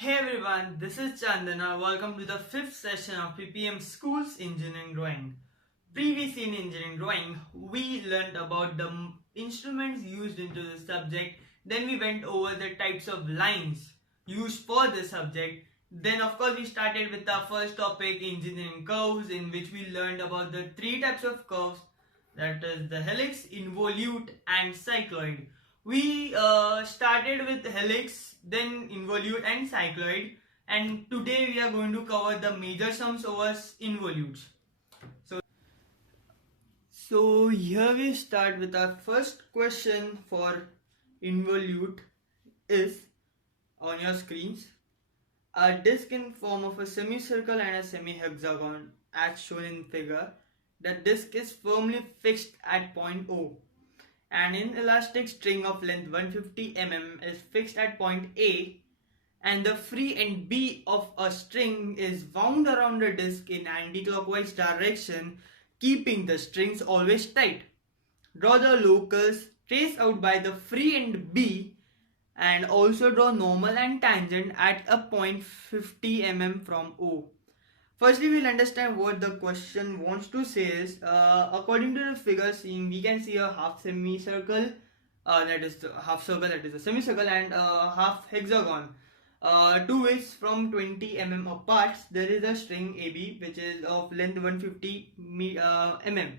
Hey everyone, this is Chandana. Welcome to the fifth session of PPM School's Engineering Drawing. Previously in engineering drawing, we learned about the instruments used into the subject. Then we went over the types of lines used for the subject. Then of course we started with our first topic, engineering curves, in which we learned about the three types of curves, that is the helix, involute and cycloid. We started with helix, then involute and cycloid, and today we are going to cover the major sums over involutes. So here we start with our first question for involute is on your screens. A disc in form of a semicircle and a semi-hexagon as shown in figure. The disc is firmly fixed at point O. And an elastic string of length 150 mm is fixed at point A, and the free end B of a string is wound around the disc in anti-clockwise direction, keeping the strings always tight. Draw the locus traced out by the free end B and also draw normal and tangent at a point 50 mm from O. Firstly, we'll understand what the question wants to say is, according to the figure seen, we can see a half semicircle, that is the half circle, that is a semicircle, and a half hexagon. To which from 20 mm apart, there is a string AB which is of length 150 mm.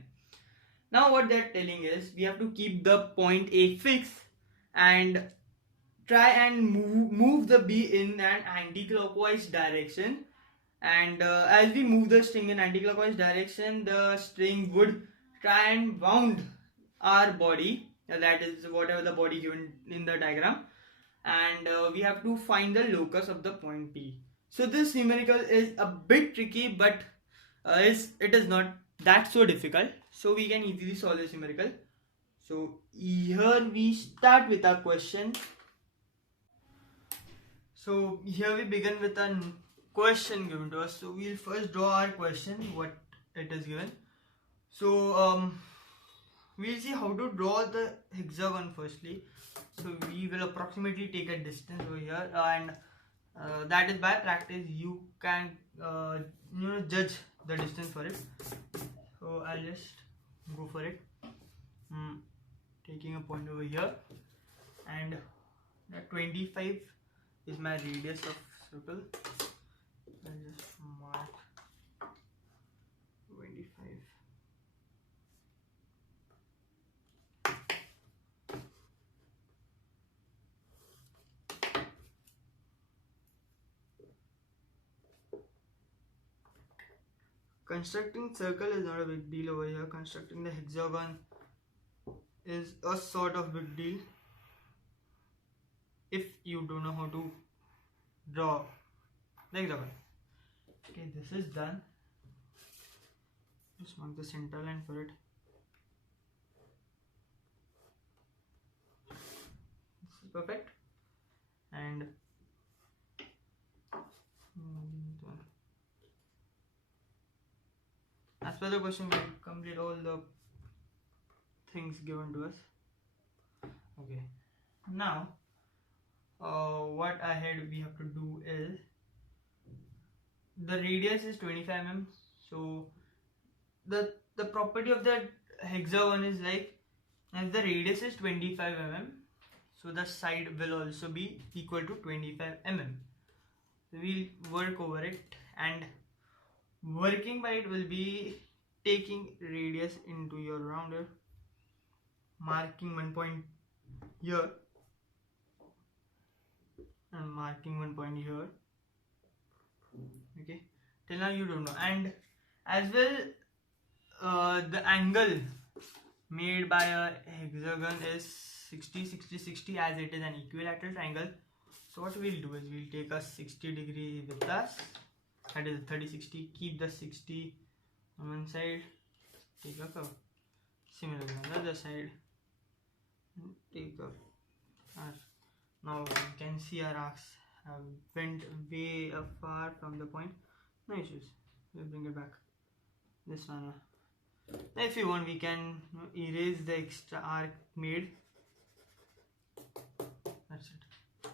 Now what they're telling is, we have to keep the point A fixed and try and move the B in an anti-clockwise direction, and as we move the string in anti-clockwise direction, the string would try and wound our body, that is whatever the body given in the diagram, and we have to find the locus of the point P. So this numerical is a bit tricky, but it is not that so difficult, so we can easily solve this numerical. So here we start with our question. So here we begin with a question given to us. So we'll first draw our question, what it is given. So we'll see how to draw the hexagon firstly. So we will approximately take a distance over here, and that is by practice you can judge the distance for it. So I'll just go for it, taking a point over here, and that 25 is my radius of circle. I'll just mark 25. Constructing circle is not a big deal over here. Constructing the hexagon is a sort of big deal if you don't know how to draw the hexagon. Okay, this is done. Just mark the center line for it. This is perfect. And as per the question, we complete all the things given to us. Okay, now what ahead we have to do is, the radius is 25 mm. So the property of the hexagon is like, as the radius is 25 mm, so the side will also be equal to 25 mm. We'll work over it, and working by it will be taking radius into your rounder, marking one point here and marking one point here. Okay, till now you don't know. And as well, the angle made by a hexagon is 60, as it is an equilateral triangle. So what we'll do is, we'll take a 60 degree with us, that is 30-60, keep the 60 on one side, take a curve. Similarly on the other side, take a arc. Now you can see our arcs have went way far from the point. No issues, we'll bring it back. This one, if you want, we can erase the extra arc made. That's it.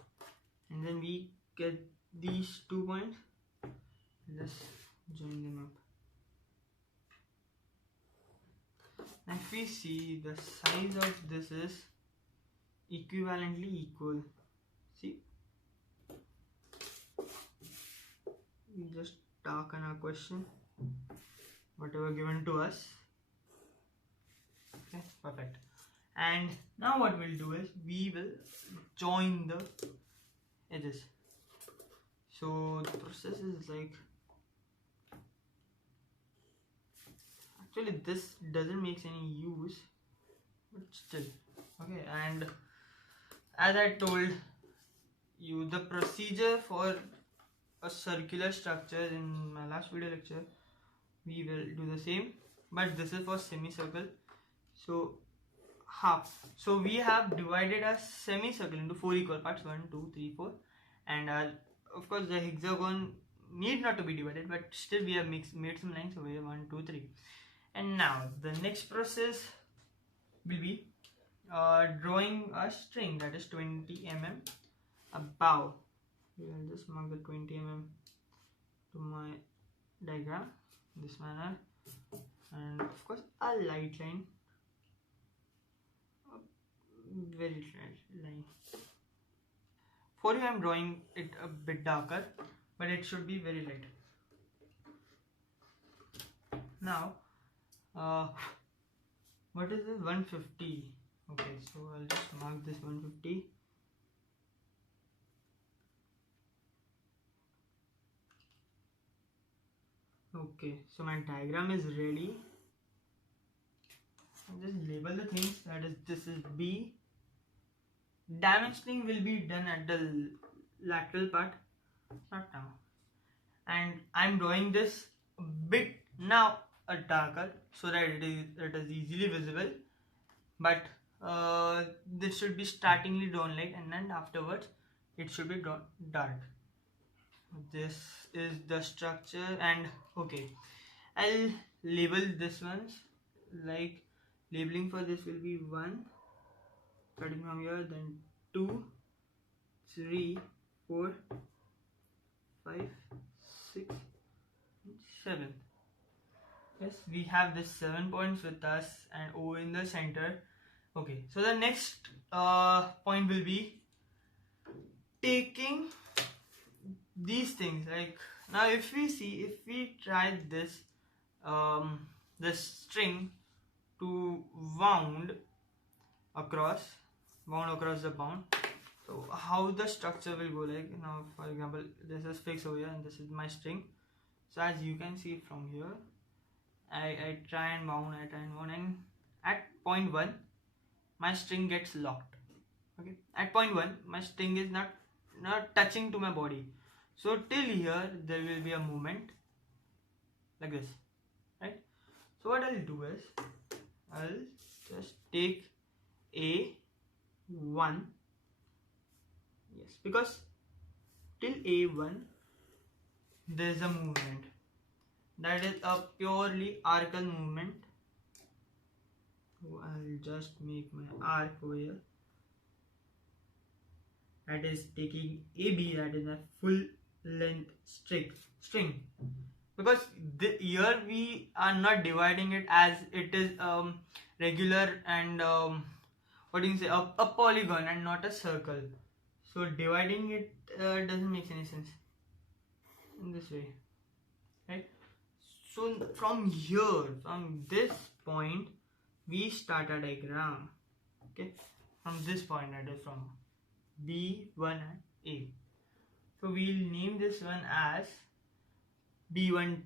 And then we get these 2 points, just join them up. Now if we see, the size of this is equivalently equal. See, we just darken our question, whatever given to us. Okay, perfect. And now what we'll do is we will join the edges. So the process is like, actually this doesn't make any use, but still okay. And as I told you, the procedure for a circular structure in my last video lecture, we will do the same, but this is for semicircle. So half. So we have divided a semicircle into 4 equal parts, 1, 2, 3, 4, and of course the hexagon need not to be divided, but still we have made some lines over here, 1, 2, 3. And now the next process will be drawing a string that is 20 mm above. We will just mark the 20 mm to my diagram in this manner, and of course a light line, a very light line. For you I am drawing it a bit darker, but it should be very light. Now what is this? 150. Okay, so I'll just mark this 150. Okay, so my diagram is ready. I'll just label the things. That is, this is B. Dimensioning will be done at the lateral part, not now. And I'm drawing this a bit now darker so that it is easily visible. But this should be startingly drawn light, and then afterwards it should be drawn dark. This is the structure, and okay, I'll label this ones. Like labeling for this will be 1, starting from here, then 2, 3, 4, 5, 6, 7. Yes, we have this 7 points with us and O in the center. Okay, so the next point will be taking these things. Like now, if we try this this string to wound across the bound, so how the structure will go. Like now, for example, this is fixed over here and this is my string. So as you can see from here, I try and wound, and at point 1 my string gets locked. Okay, at point 1 my string is not touching to my body. So till here there will be a movement like this, right? So what I'll do is I'll just take A1, yes, because till A1 there is a movement, that is a purely arcal movement. So I'll just make my arc over here, that is taking AB, that is a full length string, because here we are not dividing it as it is regular and what do you say, a polygon and not a circle. So dividing it doesn't make any sense in this way, right? So from here, from this point, we start a diagram. Okay, from this point, that is from B1 and A. So we'll name this one as B1.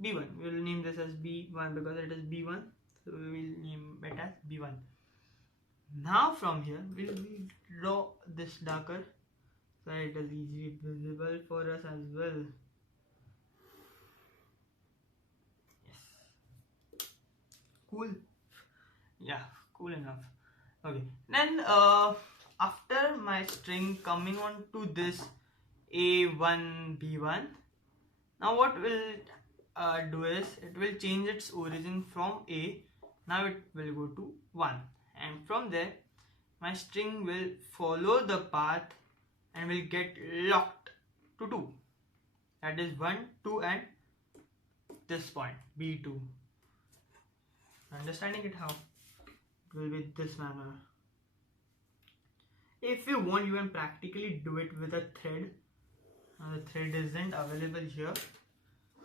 We will name this as B1 because it is B1. So we will name it as B1. Now from here, we'll draw this darker so it is easily visible for us as well. Yes. Cool. Yeah, cool enough. Okay. Then after my string coming on to this A1 B1, now what will do is it will change its origin from A. Now it will go to 1, and from there my string will follow the path and will get locked to 2. That is 1, 2 and this point B2. Understanding it how? It will be this manner. If you want, you can practically do it with a thread. The thread isn't available here, so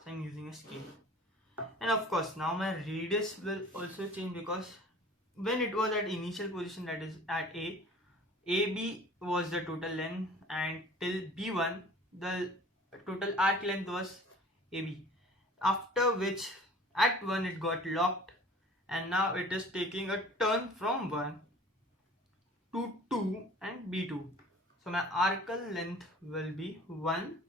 I'm using a scale. And of course, now my radius will also change, because when it was at initial position, that is at A, AB was the total length, and till B1 the total arc length was AB. After which at 1 it got locked, and now it is taking a turn from 1 to 2 and B2. So my arcal length will be 1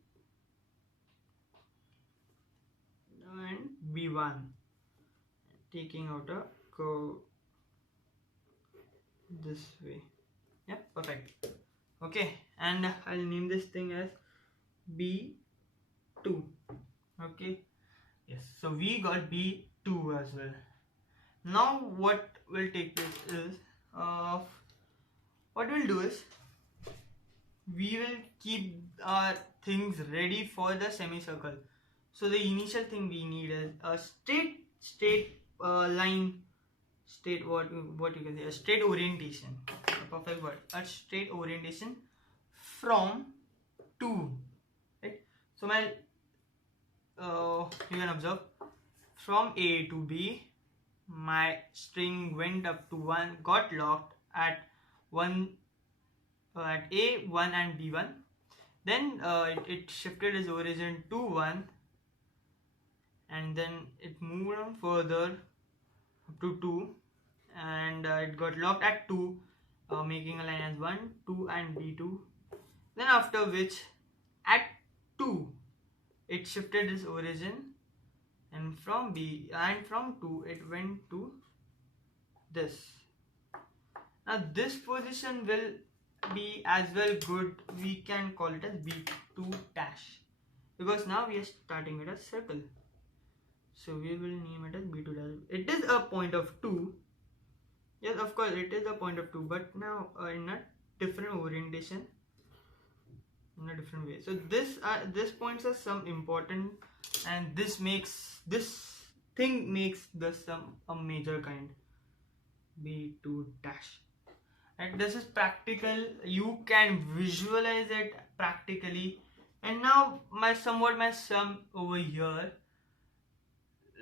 and B1, taking out a curve this way. Yeah, perfect. Okay, and I'll name this thing as B2. Okay, yes, so we got B2 as well. Now what will take place is, what we'll do is, we will keep our things ready for the semicircle. So the initial thing we need is a straight line, what you can say, a straight orientation, a perfect word, a straight orientation from 2, right? So my you can observe, from A to B, my string went up to 1, got locked at 1, at A, 1 and B1. Then it shifted its origin to 1, and then it moved on further up to 2, and it got locked at 2, making a line as 1, 2 and B2. Then after which at 2 it shifted its origin, and from B, and from 2 it went to this. Now this position will be as well good, we can call it as B2 dash, because now we are starting with a circle. So we will name it as B2 dash. It is a point of 2. Yes, of course it is a point of 2, but now in a different orientation, in a different way. So this points are some important, and this thing makes the sum a major kind. B2 dash. And this is practical, you can visualize it practically. And now my sum over here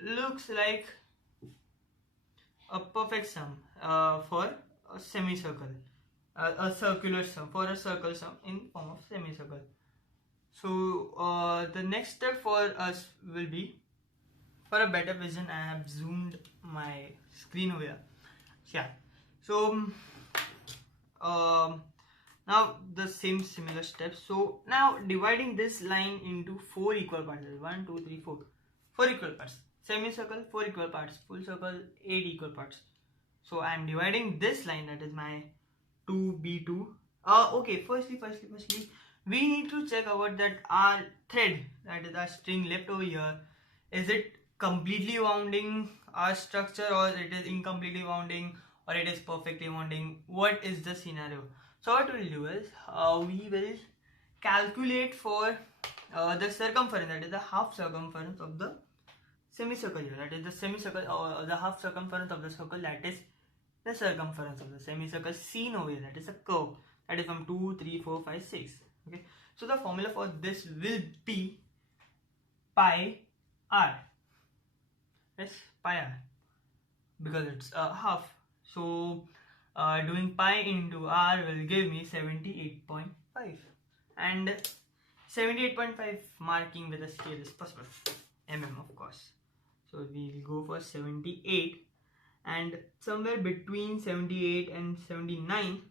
looks like a perfect sum for a semicircle, a circular sum, for a circle sum in form of semicircle. So the next step for us will be, for a better vision, I have zoomed my screen over here. Yeah, so now the similar steps. So now dividing this line into 4 equal parts, 1, 2, 3, 4 equal parts. Semicircle 4 equal parts, full circle 8 equal parts. So I am dividing this line, that is my 2B2. Okay, firstly we need to check about that our thread, that is our string left over here, is it completely wounding our structure, or it is incompletely wounding, or it is perfectly wounding. What is the scenario? So what we'll do is, we will calculate for the circumference, that is the half circumference of the semicircle here, that is the semicircle, the half circumference of the circle, that is the circumference of the semicircle seen over here, that is a curve, that is from 2, 3, 4, 5, 6. Okay, so the formula for this will be pi r. Yes, pi r, because it's a half. So doing pi into r will give me 78.5, and 78.5 marking with a scale is possible, mm of course. So we'll go for 78, and somewhere between 78 and 79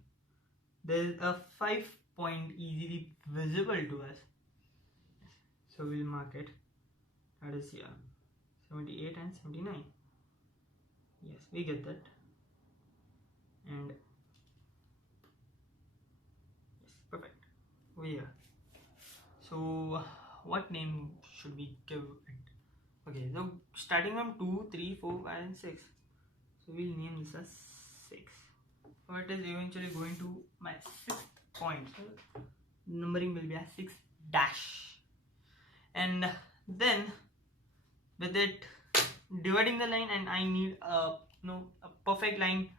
there is a 5 point easily visible to us. So we'll mark it, that is here, 78 and 79. Yes, we get that. And yes, perfect, over here. So what name should we give it? Okay, so starting from 2, 3, 4, 5 and 6, so we'll name this as 6. So it is eventually going to my 6th point, so numbering will be as 6 dash. And then with it dividing the line, and I need a perfect line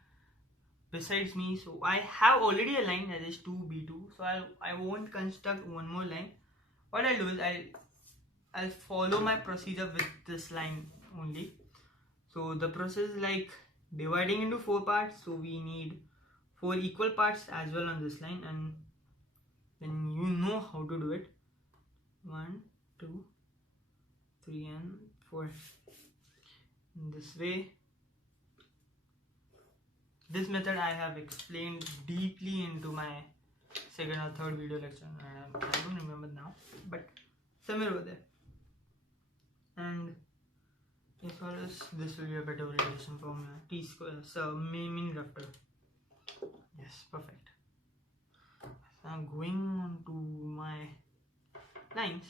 besides me. So I have already a line that is 2b2, so I won't construct one more line. What I'll do is I'll follow my procedure with this line only. So the process is like dividing into 4 parts, so we need 4 equal parts as well on this line, and then you know how to do it. 1 2 3 and 4 in this way. This method I have explained deeply into my second or third video lecture. I don't remember now, but somewhere over there. And as far as this will be a better relation for my t-square, so mean grafter. Yes, perfect. So I'm going on to my lines.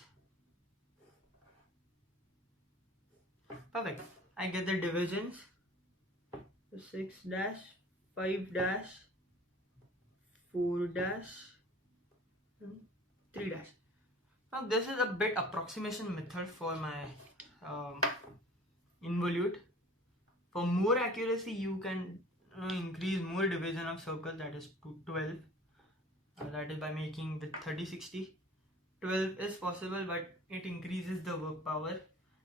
Perfect. I get the divisions. 6 dash, 5 dash, 4 dash, and 3 dash. Now this is a bit approximation method for my involute. For more accuracy, you can increase more division of circle, that is to 12. That is by making the 30-60. 12 is possible, but it increases the work power,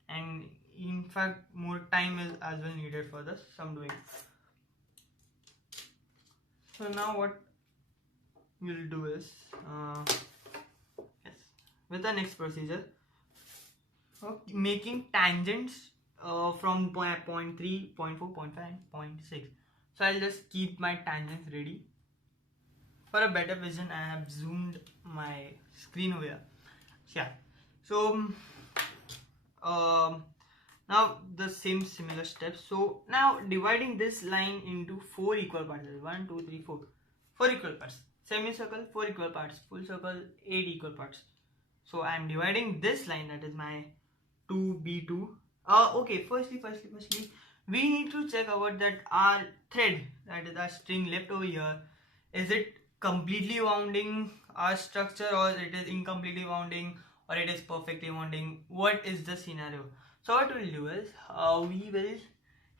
and in fact more time is as well needed for the sum doing. So now what we'll do is with the next procedure, making tangents from point 3, 0.4, 0.5 and 0.6. So I'll just keep my tangents ready. For a better vision, I have zoomed my screen over here. Yeah. So now the similar steps. So now dividing this line into 4 equal parts. 1 2 3 4 4 equal parts. Semicircle 4 equal parts. Full circle 8 equal parts. So I am dividing this line, that is my 2b2. Okay, firstly we need to check about that our thread, that is our string left over here, is it completely wounding our structure, or it is incompletely wounding, or it is perfectly wounding. What is the scenario? So what we'll do is we will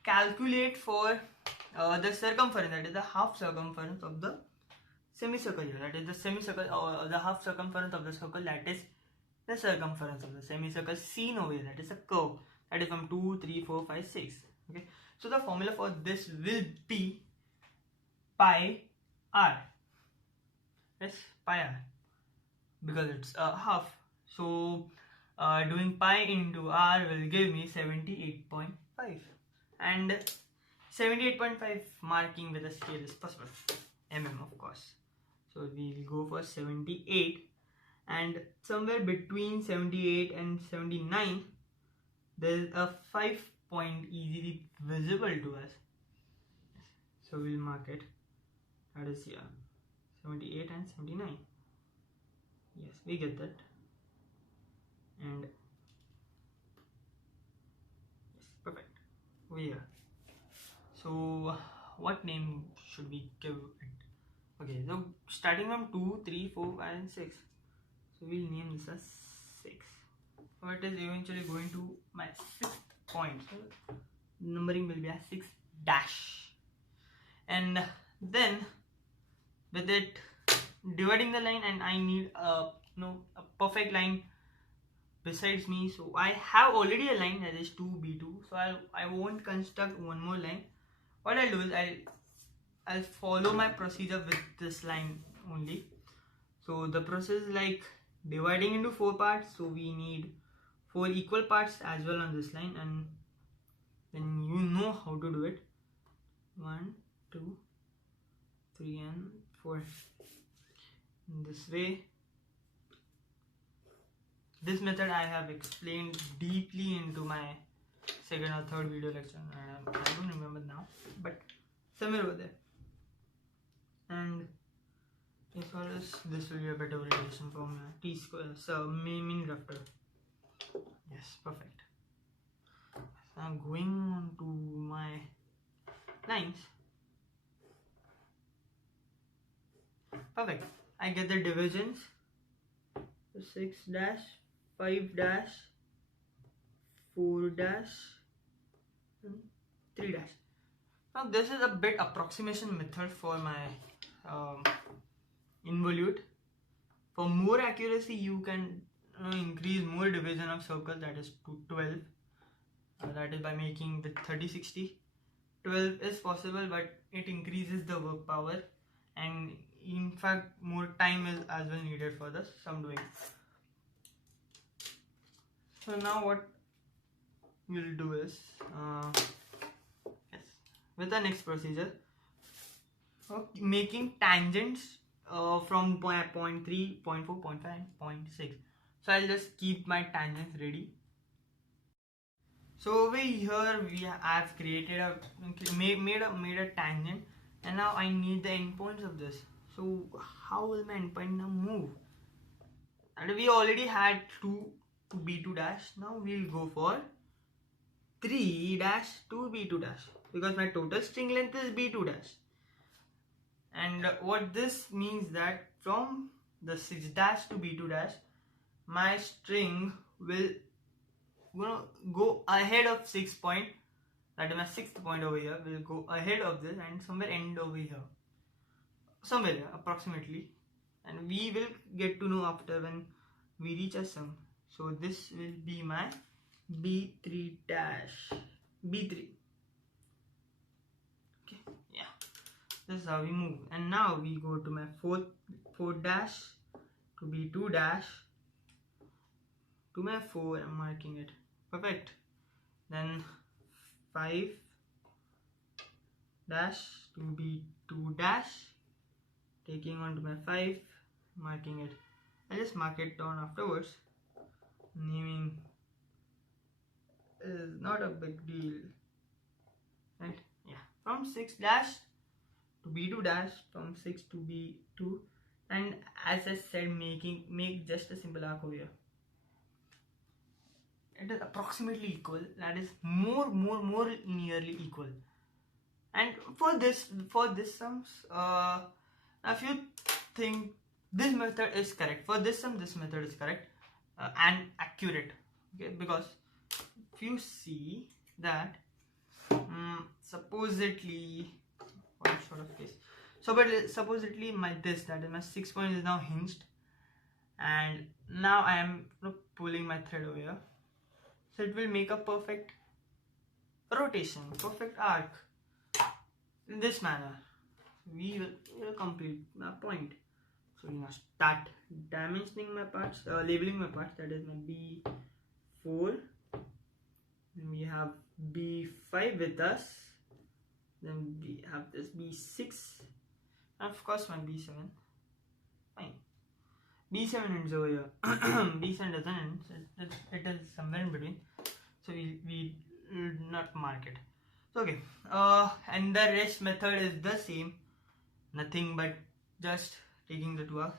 calculate for the circumference, that is the half circumference of the semicircle here, that is the semicircle, or the half circumference of the circle, that is the circumference of the semicircle seen over here, that is a curve, that is from 2 3 4 5 6. Okay, so the formula for this will be pi r. Yes, pi r, because it's a half. So doing pi into r will give me 78.5, and 78.5 marking with a scale is possible, of course. So we'll go for 78, and somewhere between 78 and 79 there is a 5 point easily visible to us. So we'll mark it, that is here 78 and 79. Yes, we get that. And yes, perfect, over here. So what name should we give it? Okay, so starting from 2 3 4 5 and 6, so we'll name this as 6. So it is eventually going to my 6th point, so numbering will be a 6 dash. And then with it dividing the line, and I need a perfect line besides me. So I have already a line that is 2b2, so I won't construct one more line. What I'll do is I'll follow my procedure with this line only. So the process is like dividing into 4 parts, so we need 4 equal parts as well on this line, and then you know how to do it. 1 2 3 and 4 in this way. This method I have explained deeply into my second or third video lecture. I don't remember now, but somewhere over there. And as far as this will be a better relation for my t-square, so mean grafter. Yes, perfect. So I'm going on to my lines. Perfect. I get the divisions. So 6 dash, 5 dash, 4 dash, and 3 dash. Now this is a bit approximation method for my involute. For more accuracy, you can increase more division of circle, that is to 12. That is by making with 30-60. 12 is possible, but it increases the work power, and in fact more time is as well needed for the sum doing. So now what we'll do is with the next procedure, making tangents from point 3, 0.4, 0.5, and 0.6. So I'll just keep my tangents ready. So over here I've created a made a tangent, and now I need the endpoints of this. So how will my endpoint now move? And we already had 2 to b2 dash. Now we'll go for 3 dash to b2 dash, because my total string length is b2 dash. And what this means that from the 6 dash to b2 dash, my string will go ahead of 6 point, that is my 6th point over here, will go ahead of this and somewhere end over here, somewhere here, approximately, and we will get to know after when we reach a sum. So this will be my b3 dash, b3. Okay, yeah, this is how we move. And now we go to my 4 dash to b2 dash to my 4. I'm marking it. Perfect. Then 5 dash to b2 dash, taking on to my 5, marking it. I'll just mark it down afterwards. Naming is not a big deal, right? Yeah. From 6 dash to b2 dash, from 6 to b2, and as I said, make just a simple arc over here. It is approximately equal, that is more nearly equal. And for this sums, if you think this method is correct, for this sum this method is correct and accurate, okay, because if you see that supposedly, what sort of case, so but supposedly my that is my 6 point is now hinged, and now I am pulling my thread over here. So it will make a perfect rotation, perfect arc. In this manner, we will complete my point. So we now start dimensioning my parts, labeling my parts. That is my B4. Then we have B5 with us. Then we have this B6, and of course my B7. Fine. B7 ends over here. B7 doesn't end. It is somewhere in between. So we not mark it. So okay. And the rest method is the same. Nothing but just taking the 2 arcs.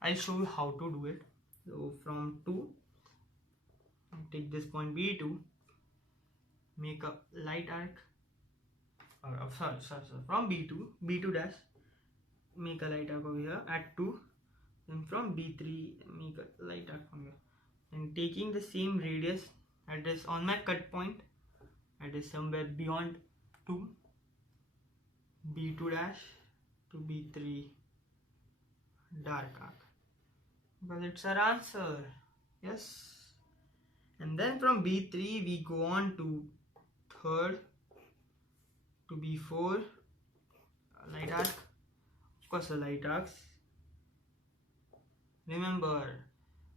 I'll show you how to do it. So from 2, take this point B2, make a light arc. Sorry. From B2 dash, make a light arc over here at 2. Then from B3, make a light arc from here. And taking the same radius that is on my cut point, that is somewhere beyond 2, B2 dash to B3 dark arc, because it's our answer. Yes. And then from B3 we go on to 3rd to B4, light arc, of course the light arcs. Remember,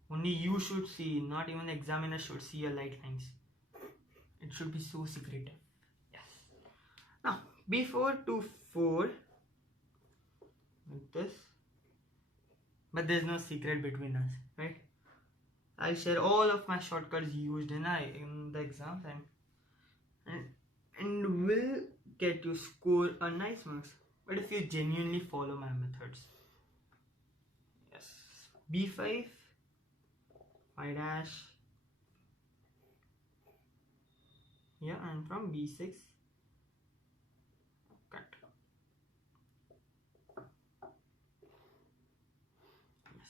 only you should see, not even the examiner should see your light lines. It should be so secretive. Yes. Now B4 to 4 like this, but there's no secret between us, right? I'll share all of my shortcuts used in the exams, and will get you score a nice marks. But if you genuinely follow my methods. Yes. B5, 5 dash, yeah, and from B6 cut. Yes.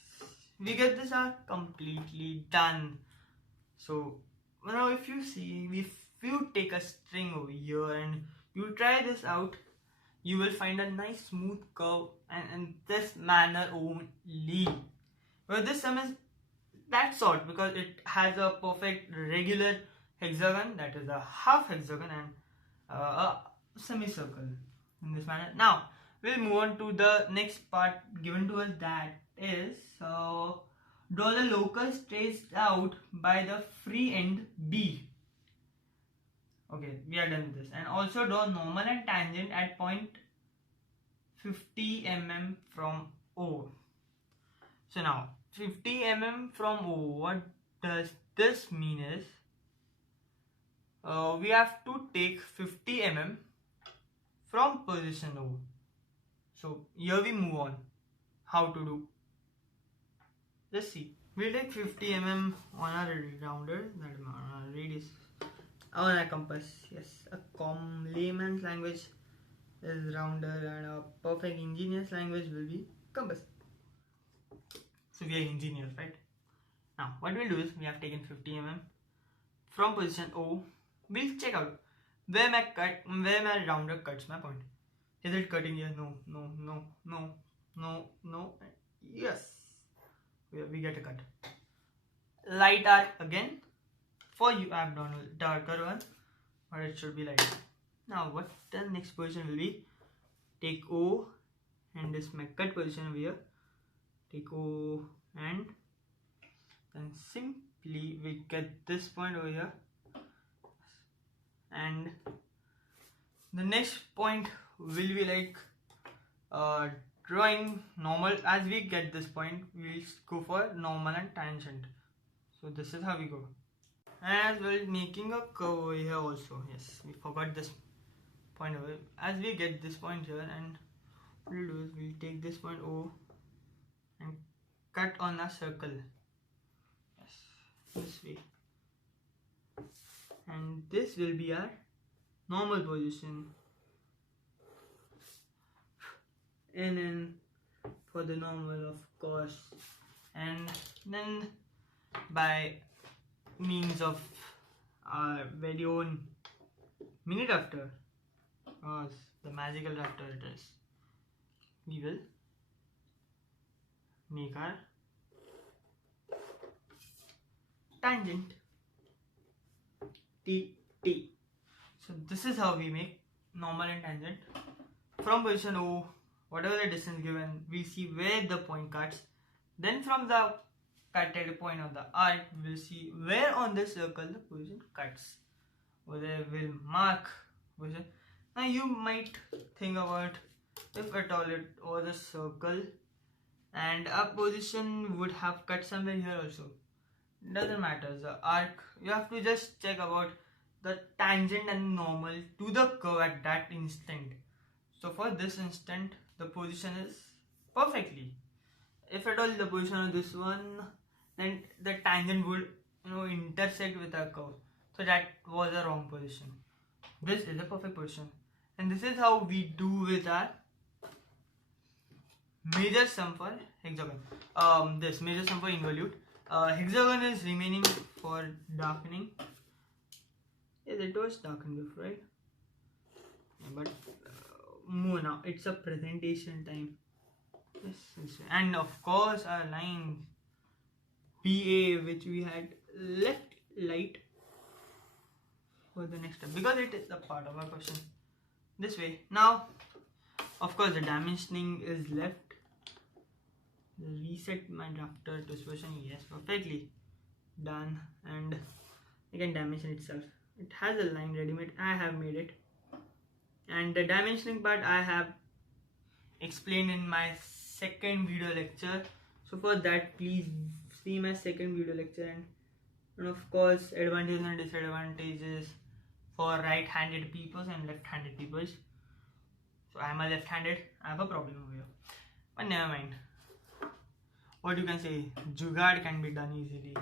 we get this arc completely done. So now if you see, if you take a string over here and you try this out, you will find a nice smooth curve and in this manner only. Well, this sum is that sort because it has a perfect regular hexagon, that is a half hexagon, and a semicircle in this manner. Now we'll move on to the next part given to us, that is draw the locus traced out by the free end B. Okay, we are done with this. And also draw normal and tangent at point 50 mm from O. So now 50 mm from O, what does this mean is we have to take 50 mm from position O. So here we move on. How to do? Let's see. We'll take 50 mm on our rounder, that is our radius, on a compass. Yes, a layman's language is rounder and a perfect engineer's language will be compass. So we are engineers, right? Now what we'll do is we have taken 50 mm from position O. We'll check out where my rounder cuts my point. Is it cutting here? No, no, no, no, no, no. Yes, we get a cut. Light arc again. For you, I have done a darker one, but it should be light. Now what the next position will be? Take O and this my cut position over here. Take O and then simply we get this point over here, and the next point will be like drawing normal. As we get this point, we'll go for normal and tangent. So this is how we go. As well, making a curve over here also. Yes, we forgot this point over here. As we get this point here, and what we'll do is we'll take this point O and cut on a circle. Yes, this way. And this will be our normal position. And then for the normal, of course, and then by means of our very own mini drafter, the magical drafter it is, we will make our tangent T. So this is how we make normal and tangent from position O. Whatever the distance given, we see where the point cuts. Then from the cutted point of the arc, we will see where on the circle the position cuts. Over there we'll mark position. Now you might think about, if at all it was a circle and a position would have cut somewhere here also. Doesn't matter, the arc, you have to just check about the tangent and normal to the curve at that instant. So for this instant, the position is perfectly. If at all the position of this one, then the tangent would intersect with our curve. So that was a wrong position. This is a perfect position. And this is how we do with our major sum for hexagon. This major sum for involute. Hexagon is remaining for darkening. Yes, it was darkened before, right? Yeah, but more now. It's a presentation time. Yes, and of course our line BA, which we had left light for the next step because it is a part of our question. This way. Now, of course, the dimensioning is left. Reset my drafter to this version. Yes, perfectly done. And again, dimension itself. It has a line ready-made. I have made it. And the dimensioning part I have explained in my second video lecture. So for that, please see my second video lecture. And of course, advantages and disadvantages for right-handed people and left-handed people. So I am a left-handed. I have a problem over here. But never mind. What you can say, jugaad can be done easily.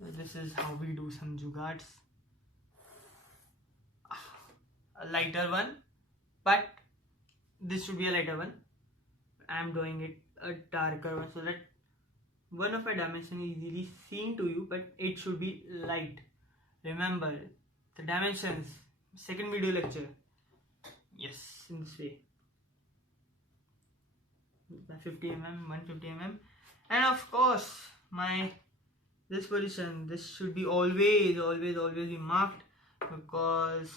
This is how we do some jugaads. A lighter one, but this should be a lighter one. I am doing it a darker one so that one of a dimension is easily seen to you, but it should be light. Remember the dimensions, second video lecture. Yes, in this way. 50 mm, 150 mm, and of course this position, this should be always be marked, because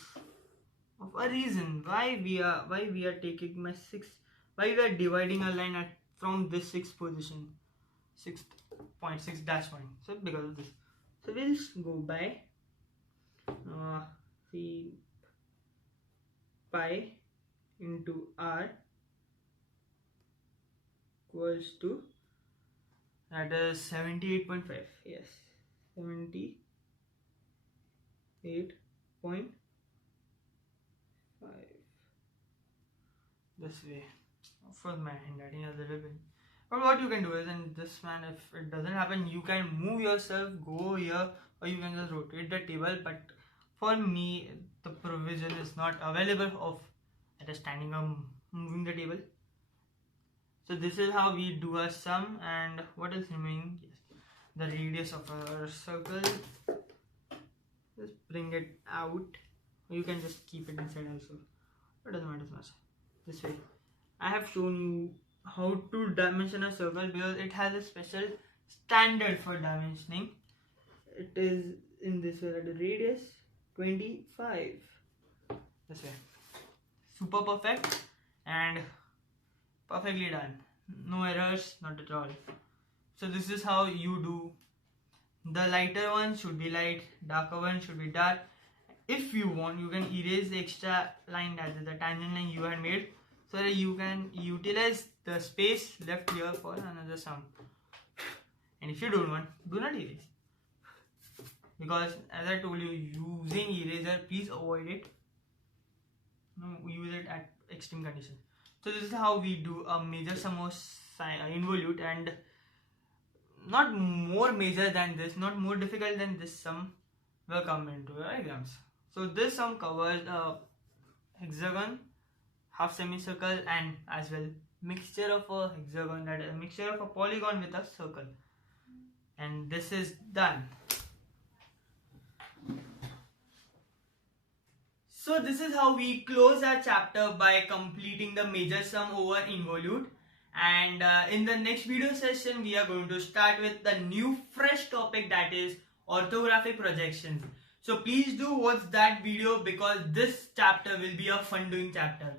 of a reason why we are taking why we are dividing a line from this sixth position, 6.6 dash point. So because of this, so we'll just go by C pi into r equals to, that is 78.5. Yes, 78.5. This way. Of course my handwriting is a little bit, but what you can do is, in this man, if it doesn't happen, you can move yourself, go here, or you can just rotate the table. But for me, the provision is not available of just standing up, moving the table. So this is how we do a sum. And what is remaining? Yes, the radius of our circle. Just bring it out. You can just keep it inside also. It doesn't matter much. This way, I have shown you how to dimension a circle, because it has a special standard for dimensioning. It is in this way, the radius 25. This way. Super perfect and perfectly done. No errors, not at all. So this is how you do. The lighter one should be light, darker one should be dark. If you want, you can erase the extra line, that is the tangent line you had made, so that you can utilize the space left here for another sum. And if you don't want, do not erase, because as I told you, using eraser, please avoid it. No, use it at extreme conditions. So this is how we do a major sum of involute, and not more major than this, not more difficult than this sum will come into your exams. So this sum covers a hexagon, half semicircle, and as well mixture of a hexagon, that is a mixture of a polygon with a circle. And this is done. So this is how we close our chapter, by completing the major sum over involute. And in the next video session, we are going to start with the new fresh topic, that is orthographic projections. So please do watch that video, because this chapter will be a fun doing chapter.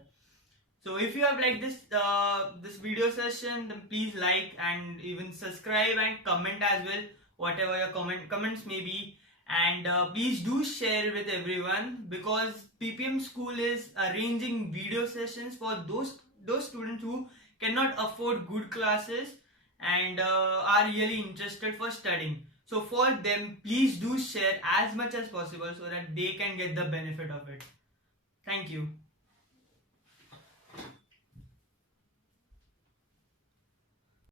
So if you have liked this video session, then please like and even subscribe and comment as well, whatever your comments may be. And please do share with everyone, because PPM School is arranging video sessions for those students who cannot afford good classes and are really interested for studying. So for them, please do share as much as possible, so that they can get the benefit of it. Thank you.